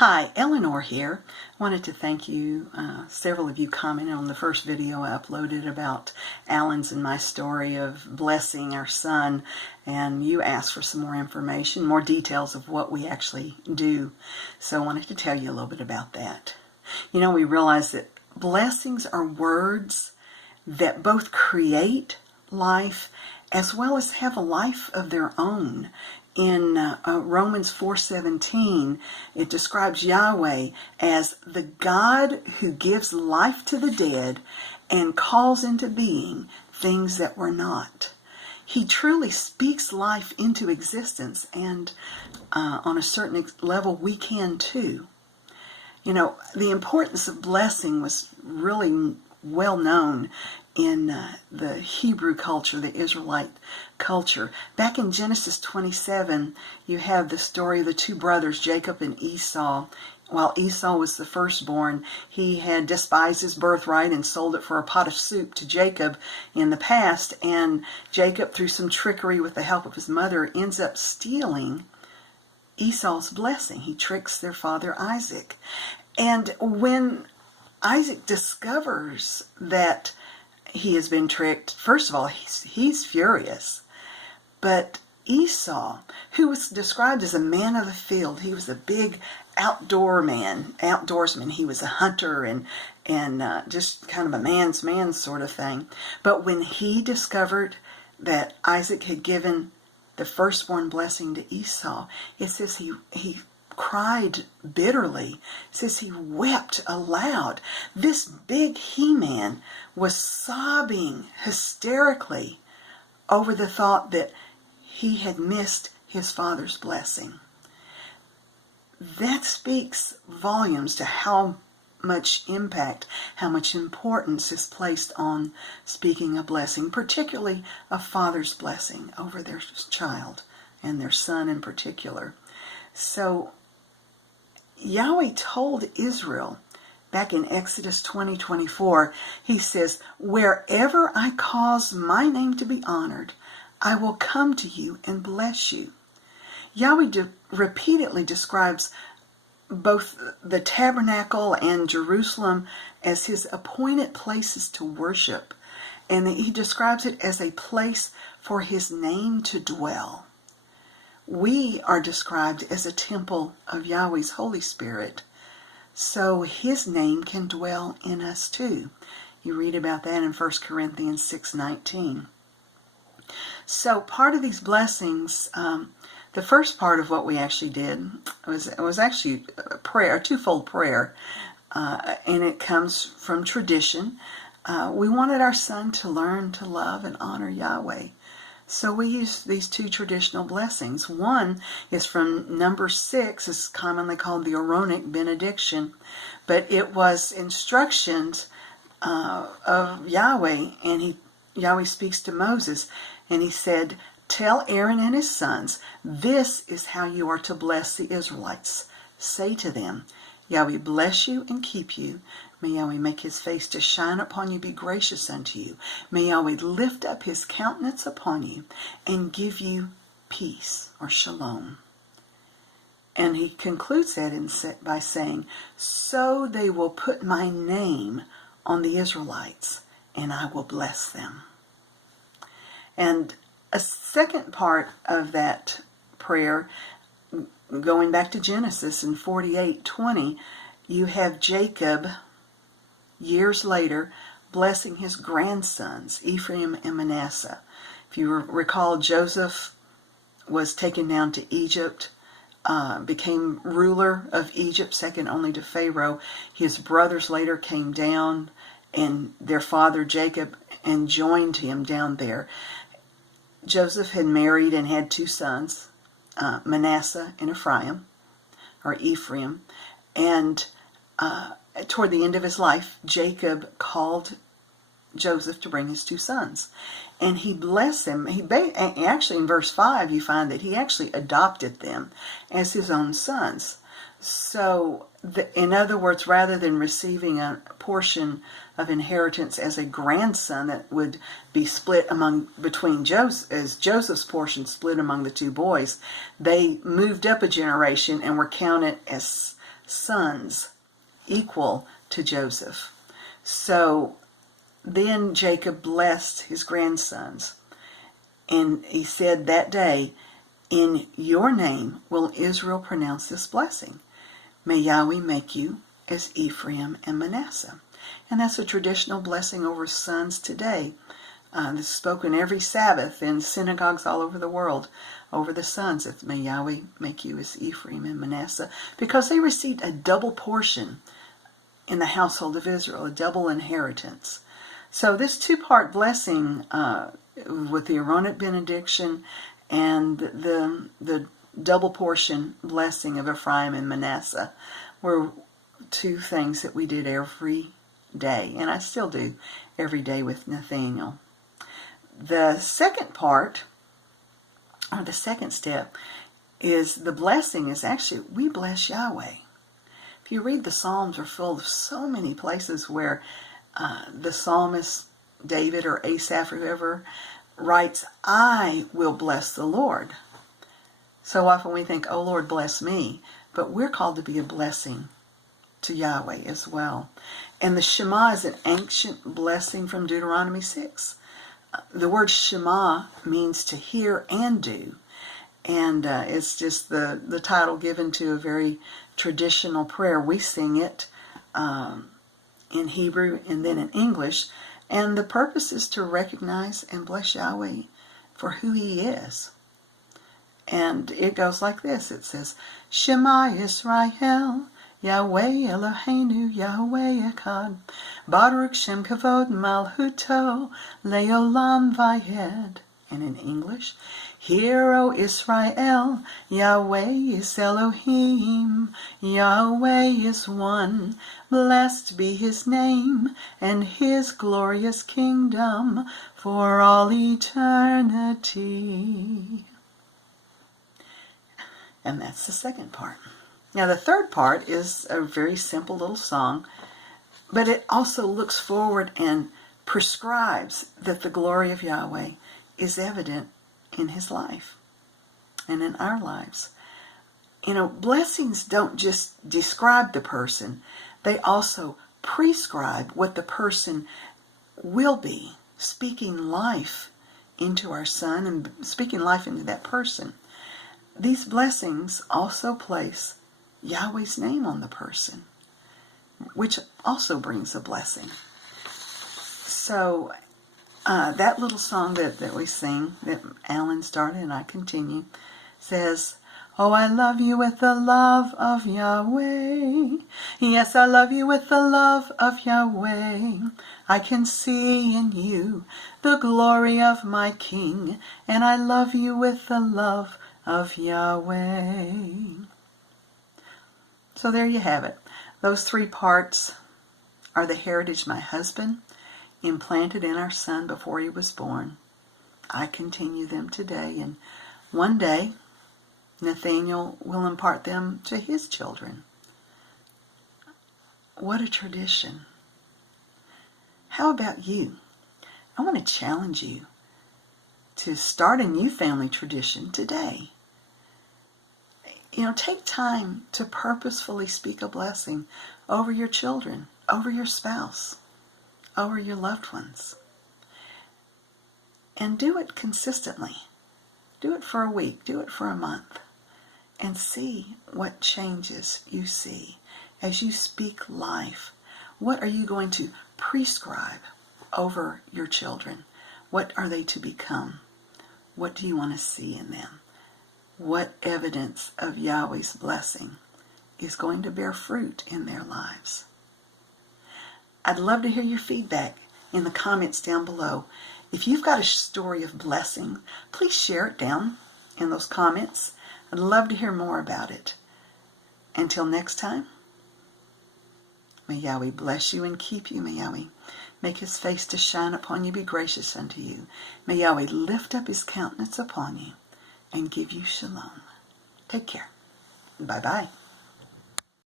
Hi, Eleanor here. Wanted to thank you. Several of you commented on the first video I uploaded about Alan's and my story of blessing our son, and you asked for some more information, more details of what we actually do. So I wanted to tell you a little bit about that. You know, we realize that blessings are words that both create life as well as have a life of their own. In Romans 4:17, it describes Yahweh as the God who gives life to the dead and calls into being things that were not. He truly speaks life into existence, and on a certain level, we can too. You know, the importance of blessing was really well known in the Hebrew culture, the Israelite culture. Back in Genesis 27, you have the story of the two brothers, Jacob and Esau. While Esau was the firstborn, he had despised his birthright and sold it for a pot of soup to Jacob in the past. And Jacob, through some trickery with the help of his mother, ends up stealing Esau's blessing. He tricks their father Isaac. And when Isaac discovers that he has been tricked, first of all, he's furious. But Esau, who was described as a man of the field, he was a big outdoorsman. He was a hunter and just kind of a man's man sort of thing. But when he discovered that Isaac had given the firstborn blessing to Esau, it says he cried bitterly. It says he wept aloud. This big he-man was sobbing hysterically over the thought that he had missed his father's blessing. That speaks volumes to how much impact, how much importance is placed on speaking a blessing, particularly a father's blessing over their child and their son in particular. So Yahweh told Israel back in Exodus 20:24, he says, "Wherever I cause my name to be honored, I will come to you and bless you." Yahweh repeatedly describes both the tabernacle and Jerusalem as his appointed places to worship, and he describes it as a place for his name to dwell. We are described as a temple of Yahweh's Holy Spirit, so his name can dwell in us too. You read about that in 1 Corinthians 6:19. So part of these blessings, the first part of what we actually did was actually a prayer, a twofold prayer, and it comes from tradition. We wanted our son to learn to love and honor Yahweh. So we use these two traditional blessings. One is from Numbers 6. It's commonly called the Aaronic benediction, but it was instructions of Yahweh, and Yahweh speaks to Moses, and he said, "Tell Aaron and his sons, this is how you are to bless the Israelites. Say to them, Yahweh bless you and keep you. May Yahweh make his face to shine upon you, be gracious unto you. May Yahweh lift up his countenance upon you and give you peace," or shalom. And he concludes that by saying, "So they will put my name on the Israelites, and I will bless them." And a second part of that prayer, going back to Genesis in 48:20, you have Jacob years later blessing his grandsons, Ephraim and Manasseh. If you recall, Joseph was taken down to Egypt, became ruler of Egypt, second only to Pharaoh. His brothers later came down, and their father Jacob, and joined him down there. Joseph had married and had two sons, Manasseh and Ephraim, and toward the end of his life, Jacob called Joseph to bring his two sons, and he blessed them. Actually, in verse 5, you find that he actually adopted them as his own sons. So, in other words, rather than receiving a portion of inheritance as a grandson that would be split between Joseph's portion split among the two boys, they moved up a generation and were counted as sons equal to Joseph. So then Jacob blessed his grandsons. And he said that day, in your name will Israel pronounce this blessing. May Yahweh make you as Ephraim and Manasseh. And that's a traditional blessing over sons today. This is spoken every Sabbath in synagogues all over the world over the sons. That may Yahweh make you as Ephraim and Manasseh, because they received a double portion in the household of Israel, a double inheritance. So this two-part blessing with the Aaronic benediction and the double portion blessing of Ephraim and Manasseh were two things that we did every day, and I still do every day with Nathaniel. The second part, or the second step, is the blessing is actually, we bless Yahweh. If you read the Psalms, are full of so many places where the psalmist David or Asaph or whoever writes, I will bless the Lord. So often we think, oh Lord, bless me. But we're called to be a blessing to Yahweh as well. And the Shema is an ancient blessing from Deuteronomy 6. The word Shema means to hear and do. And it's just the title given to a very traditional prayer. We sing it in Hebrew and then in English. And the purpose is to recognize and bless Yahweh for who He is. And it goes like this. It says, Shema Yisrael, Yahweh Eloheinu, Yahweh Echad, Baruch Shem Kavod Malchuto, Leolam Vayed. And in English, Hear, O Israel, Yahweh is Elohim, Yahweh is one, blessed be His name, and His glorious kingdom for all eternity. And that's the second part. Now the third part is a very simple little song, but it also looks forward and prescribes that the glory of Yahweh is evident in His life and in our lives. You know, blessings don't just describe the person, they also prescribe what the person will be, speaking life into our son and speaking life into that person. These blessings also place Yahweh's name on the person, which also brings a blessing. So that little song that we sing, that Alan started and I continue, says, Oh, I love you with the love of Yahweh. Yes, I love you with the love of Yahweh. I can see in you the glory of my King, and I love you with the love of Yahweh. So there you have it. Those three parts are the heritage my husband implanted in our son before he was born. I continue them today, and one day Nathaniel will impart them to his children. What a tradition. How about you? I want to challenge you to start a new family tradition today. You know, take time to purposefully speak a blessing over your children, over your spouse, over your loved ones. And do it consistently. Do it for a week, do it for a month, and see what changes you see as you speak life. What are you going to prescribe over your children? What are they to become? What do you want to see in them? What evidence of Yahweh's blessing is going to bear fruit in their lives? I'd love to hear your feedback in the comments down below. If you've got a story of blessing, please share it down in those comments. I'd love to hear more about it. Until next time, may Yahweh bless you and keep you. May Yahweh make His face to shine upon you, be gracious unto you. May Yahweh lift up His countenance upon you and give you shalom. Take care. Bye-bye.